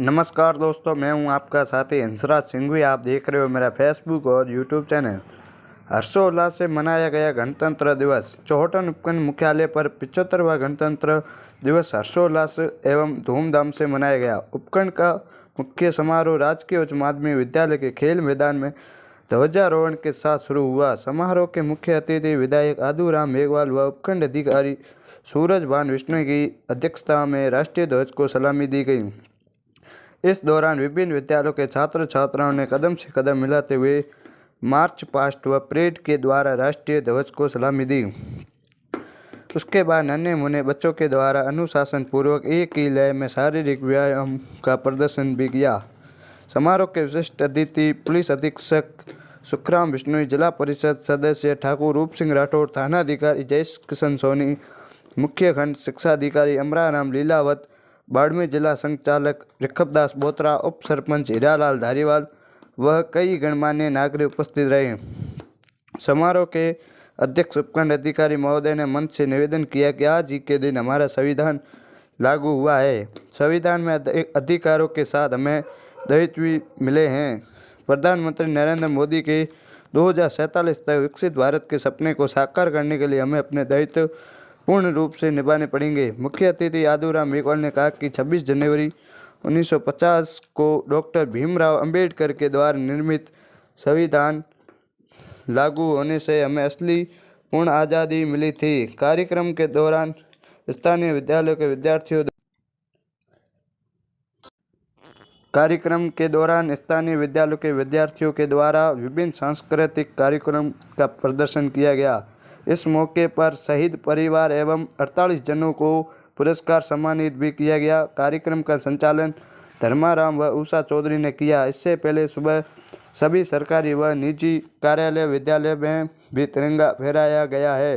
नमस्कार दोस्तों, मैं हूं आपका साथी हंसराज सिंघवी। आप देख रहे हो मेरा फेसबुक और यूट्यूब चैनल। हर्षोल्लास से मनाया गया गणतंत्र दिवस। चौहटन उपखंड मुख्यालय पर 75वां गणतंत्र दिवस हर्षोल्लास एवं धूमधाम से मनाया गया। उपखंड का मुख्य समारोह राजकीय उच्च माध्यमिक विद्यालय के खेल मैदान में ध्वजारोहण के साथ शुरू हुआ। समारोह के मुख्य अतिथि विधायक आदूराम मेघवाल व उपखंड अधिकारी सूरज भान विष्णु की अध्यक्षता में राष्ट्रीय ध्वज को सलामी दी गई। इस दौरान विभिन्न विद्यालयों के छात्र छात्राओं ने कदम से कदम मिलाते हुए मार्च पास्ट व परेड के द्वारा राष्ट्रीय ध्वज को सलामी दी। उसके बाद नन्हे मुन्ने बच्चों के द्वारा अनुशासन पूर्वक एक ही लय में शारीरिक व्यायाम का प्रदर्शन भी किया। समारोह के विशिष्ट अतिथि पुलिस अधीक्षक सुखराम बिश्नोई, जिला परिषद सदस्य ठाकुर रूप सिंह राठौड़, थानाधिकारी जय किशन सोनी, मुख्य खंड शिक्षा अधिकारी अमराराम लीलावत, बाड़मेर जिला संचालक ऋखबदास बोत्रा, उप सरपंच हीरालाल धारीवाल व कई गणमान्य नागरिक उपस्थित रहे। समारोह के अध्यक्ष उपखंड अधिकारी महोदय ने मंच से निवेदन किया कि आज ही के दिन हमारा संविधान लागू हुआ है। संविधान में अधिकारों के साथ हमें दायित्व भी मिले हैं। प्रधानमंत्री नरेंद्र मोदी के 2047 तक विकसित भारत के सपने को साकार करने के लिए हमें अपने दायित्व पूर्ण रूप से निभाने पड़ेंगे। मुख्य अतिथि आदूराम मेघवाल ने कहा कि 26 जनवरी 1950 को डॉक्टर भीमराव अंबेडकर के द्वारा निर्मित संविधान लागू होने से हमें असली पूर्ण आज़ादी मिली थी। कार्यक्रम के दौरान स्थानीय विद्यालयों के विद्यार्थियों के द्वारा विभिन्न सांस्कृतिक कार्यक्रम का प्रदर्शन किया गया। इस मौके पर शहीद परिवार एवं 48 जनों को पुरस्कार सम्मानित भी किया गया। कार्यक्रम का संचालन धर्माराम व उषा चौधरी ने किया। इससे पहले सुबह सभी सरकारी व निजी कार्यालय विद्यालय में भी तिरंगा फहराया गया है।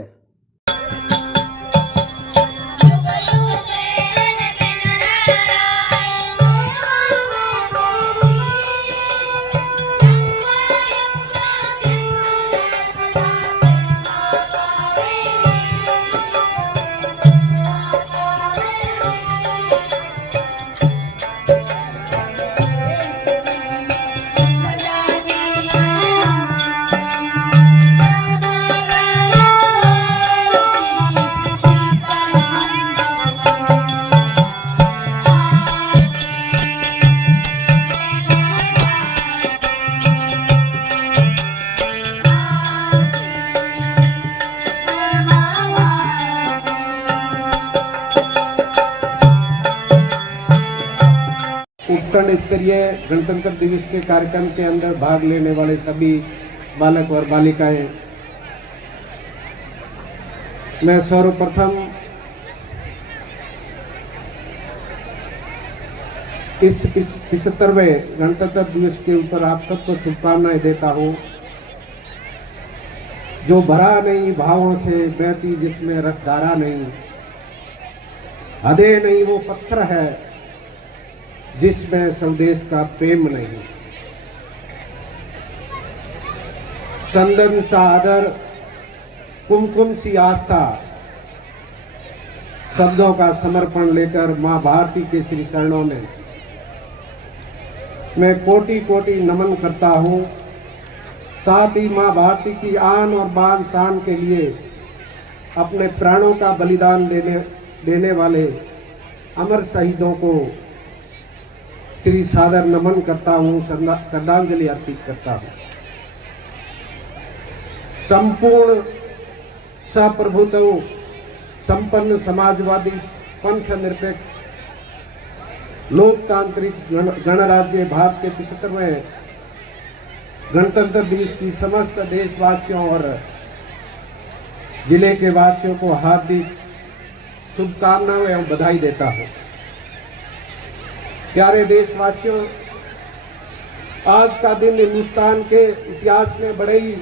उपखंड स्तरीय गणतंत्र दिवस के कार्यक्रम के अंदर भाग लेने वाले सभी बालक और बालिकाएं, मैं सर्वप्रथम इस 75वें गणतंत्र दिवस के ऊपर आप सबको शुभकामनाएं देता हूं। जो भरा नहीं भावों से बहती जिसमें रसधारा नहीं, हदे नहीं वो पत्थर है जिसमें स्वदेश का प्रेम नहीं। संदन सा आदर, कुमकुम सी आस्था, शब्दों का समर्पण लेकर मां भारती के श्री चरणों में मैं कोटि कोटि नमन करता हूं। साथ ही मां भारती की आन और बान शान के लिए अपने प्राणों का बलिदान देने वाले अमर शहीदों को श्री सादर नमन करता हूं, श्रद्धांजलि अर्पित करता हूं। संपूर्ण सप्रभुत्व संपन्न समाजवादी पंथ निरपेक्ष लोकतांत्रिक गणराज्य भारत के 75वें गणतंत्र दिवस की समस्त देशवासियों और जिले के वासियों को हार्दिक शुभकामनाएं एवं बधाई देता हूं। प्यारे देशवासियों, आज का दिन हिंदुस्तान के इतिहास में बड़े ही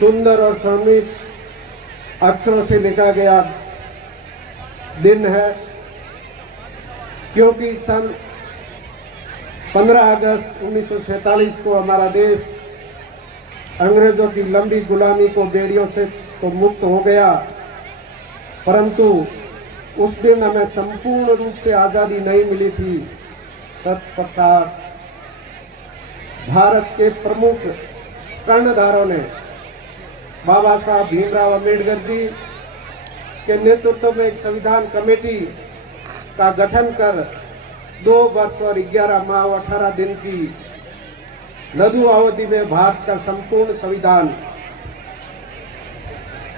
सुंदर और स्वर्णिम अक्षरों से लिखा गया दिन है, क्योंकि सन 15 अगस्त 1947 को हमारा देश अंग्रेजों की लंबी गुलामी को बेड़ियों से तो मुक्त हो गया, परंतु उस दिन हमें संपूर्ण रूप से आज़ादी नहीं मिली थी। तत्पश्चात भारत के प्रमुख कर्णधारों ने बाबा साहब भीमराव अम्बेडकर जी के नेतृत्व में एक संविधान कमेटी का गठन कर 2 वर्ष और 11 माह और 18 दिन की लघु अवधि में भारत का संपूर्ण संविधान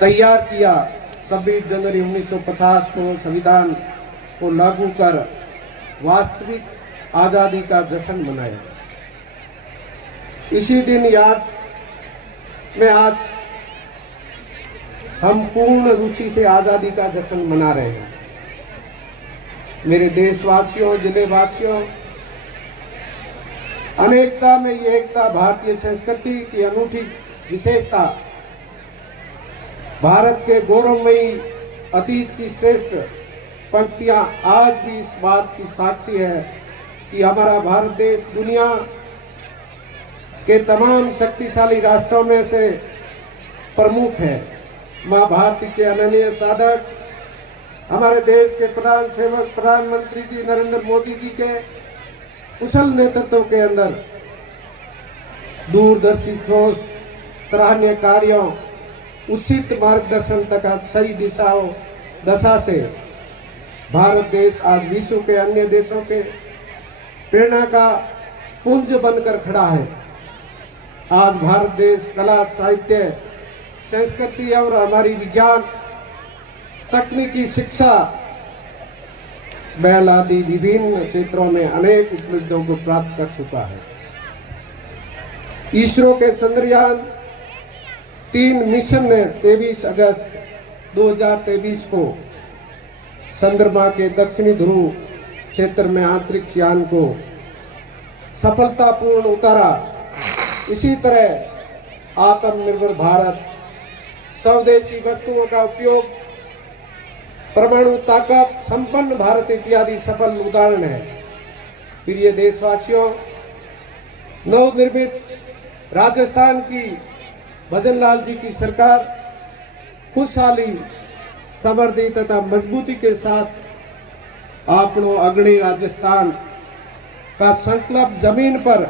तैयार किया। 26 जनवरी 1950 को संविधान को लागू कर वास्तविक आज़ादी का जश्न मनाया। इसी दिन याद में आज हम पूर्ण रूसी से आज़ादी का जश्न मना रहे हैं। मेरे देशवासियों, जिलेवासियों, अनेकता में ये एकता भारतीय संस्कृति की अनूठी विशेषता, भारत के गौरवमयी अतीत की श्रेष्ठ पंक्तियां आज भी इस बात की साक्षी है कि हमारा भारत देश दुनिया के तमाम शक्तिशाली राष्ट्रों में से प्रमुख है। माँ भारती के अनन्य साधक हमारे देश के प्रधान सेवक प्रधानमंत्री जी नरेंद्र मोदी जी के कुशल नेतृत्व के अंदर दूरदर्शी सोच, सराहनीय कार्यों, उचित मार्गदर्शन तथा सही दशा से भारत देश आज विश्व के अन्य देशों के प्रेरणा का पुंज बनकर खड़ा है। आज भारत देश कला, साहित्य, संस्कृति और हमारी विज्ञान, तकनीकी शिक्षा, बैल आदि विभिन्न क्षेत्रों में अनेक उपलब्धियों को प्राप्त कर चुका है। इसरो के चंद्रयान 3 मिशन ने 23 अगस्त 2023 को चंद्रमा के दक्षिणी ध्रुव क्षेत्र में अंतरिक्ष यान को सफलतापूर्ण उतारा। इसी तरह आत्मनिर्भर भारत, स्वदेशी वस्तुओं का उपयोग, परमाणु ताकत संपन्न भारत इत्यादि सफल उदाहरण है। प्रिय देशवासियों, नवनिर्मित राजस्थान की भजनलाल जी की सरकार खुशहाली, समृद्धि तथा मजबूती के साथ अपनो अग्रणी राजस्थान का संकल्प जमीन पर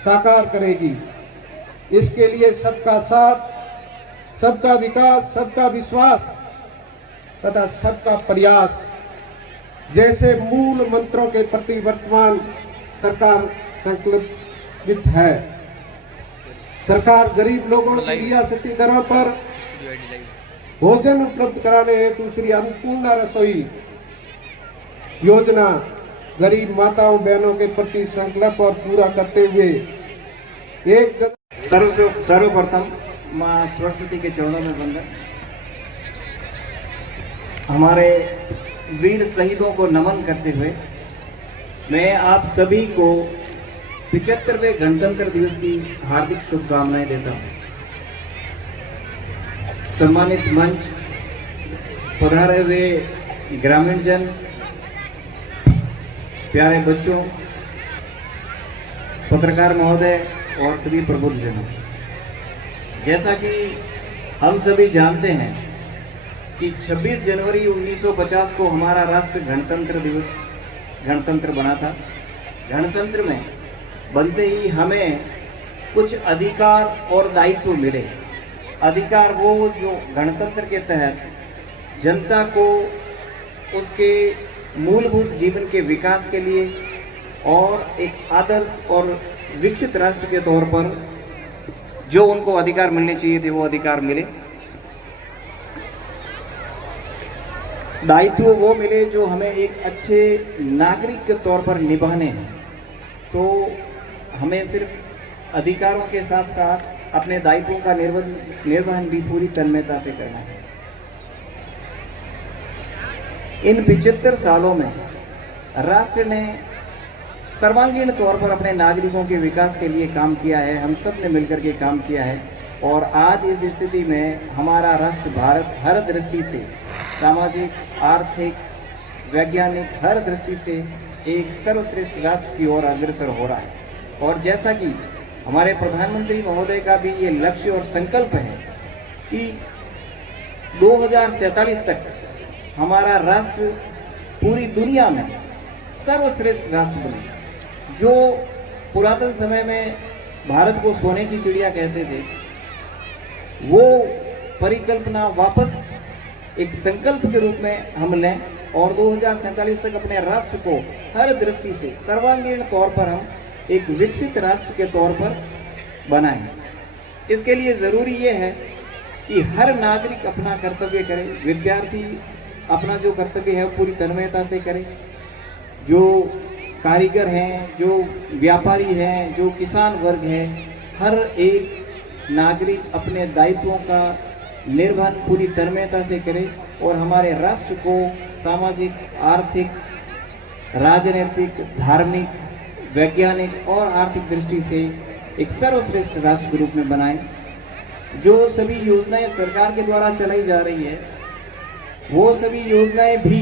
साकार करेगी। इसके लिए सबका साथ, सबका विकास, सबका विश्वास तथा सबका प्रयास जैसे मूल मंत्रों के प्रति वर्तमान सरकार संकल्पित है। सरकार गरीब लोगों की रियासती दरों पर भोजन उपलब्ध कराने हेतु श्री अन्नपूर्णा रसोई योजना गरीब माताओं बहनों के प्रति संकल्प और पूरा करते हुए सर्वप्रथम माँ सरस्वती के चरणों में वंदन। हमारे वीर शहीदों को नमन करते हुए मैं आप सभी को 75वें गणतंत्र दिवस की हार्दिक शुभकामनाएं देता हूं। सम्मानित मंच, पधारे हुए ग्रामीण जन, प्यारे बच्चों, पत्रकार महोदय और सभी प्रबुद्धजनों, जैसा कि हम सभी जानते हैं कि 26 जनवरी 1950 को हमारा राष्ट्र गणतंत्र बना था। गणतंत्र में बनते ही हमें कुछ अधिकार और दायित्व मिले। अधिकार वो जो गणतंत्र के तहत जनता को उसके मूलभूत जीवन के विकास के लिए और एक आदर्श और विकसित राष्ट्र के तौर पर जो उनको अधिकार मिलने चाहिए थे वो अधिकार मिले। दायित्व वो मिले जो हमें एक अच्छे नागरिक के तौर पर निभाने हैं। तो हमें सिर्फ अधिकारों के साथ साथ अपने दायित्वों का निर्वहन भी पूरी तन्मयता से करना है। इन 75 सालों में राष्ट्र ने सर्वांगीण तौर पर अपने नागरिकों के विकास के लिए काम किया है। हम सब ने मिलकर के काम किया है और आज इस स्थिति में हमारा राष्ट्र भारत हर दृष्टि से, सामाजिक, आर्थिक, वैज्ञानिक, हर दृष्टि से एक सर्वश्रेष्ठ राष्ट्र की ओर अग्रसर हो रहा है। और जैसा कि हमारे प्रधानमंत्री महोदय का भी ये लक्ष्य और संकल्प है कि 2047 तक हमारा राष्ट्र पूरी दुनिया में सर्वश्रेष्ठ राष्ट्र बने। जो पुरातन समय में भारत को सोने की चिड़िया कहते थे, वो परिकल्पना वापस एक संकल्प के रूप में हम लें और 2047 तक अपने राष्ट्र को हर दृष्टि से सर्वांगीण तौर पर हम एक विकसित राष्ट्र के तौर पर बनाएं। इसके लिए ज़रूरी ये है कि हर नागरिक अपना कर्तव्य करे, विद्यार्थी अपना जो कर्तव्य है पूरी तन्मयता से करे, जो कारीगर हैं, जो व्यापारी हैं, जो किसान वर्ग है, हर एक नागरिक अपने दायित्वों का निर्वहन पूरी तन्मयता से करे और हमारे राष्ट्र को सामाजिक, आर्थिक, राजनीतिक, धार्मिक, वैज्ञानिक और आर्थिक दृष्टि से एक सर्वश्रेष्ठ राष्ट्र के रूप में बनाएं। जो सभी योजनाएं सरकार के द्वारा चलाई जा रही है, वो सभी योजनाएं भी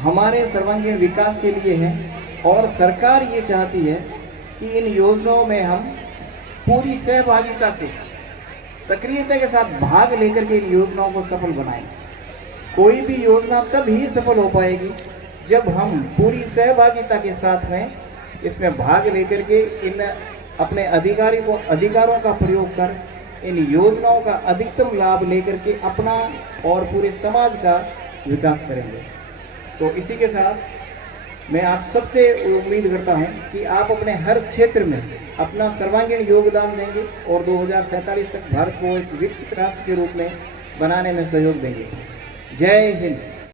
हमारे सर्वांगीण विकास के लिए हैं और सरकार ये चाहती है कि इन योजनाओं में हम पूरी सहभागिता से, सक्रियता के साथ भाग लेकर के इन योजनाओं को सफल बनाएं। कोई भी योजना तब ही सफल हो पाएगी जब हम पूरी सहभागिता के साथ में इसमें भाग लेकर के इन अपने अधिकारों का प्रयोग कर इन योजनाओं का अधिकतम लाभ लेकर के अपना और पूरे समाज का विकास करेंगे। तो इसी के साथ मैं आप सबसे उम्मीद करता हूं कि आप अपने हर क्षेत्र में अपना सर्वांगीण योगदान देंगे और 2047 तक भारत को एक विकसित राष्ट्र के रूप में बनाने में सहयोग देंगे। जय हिंद।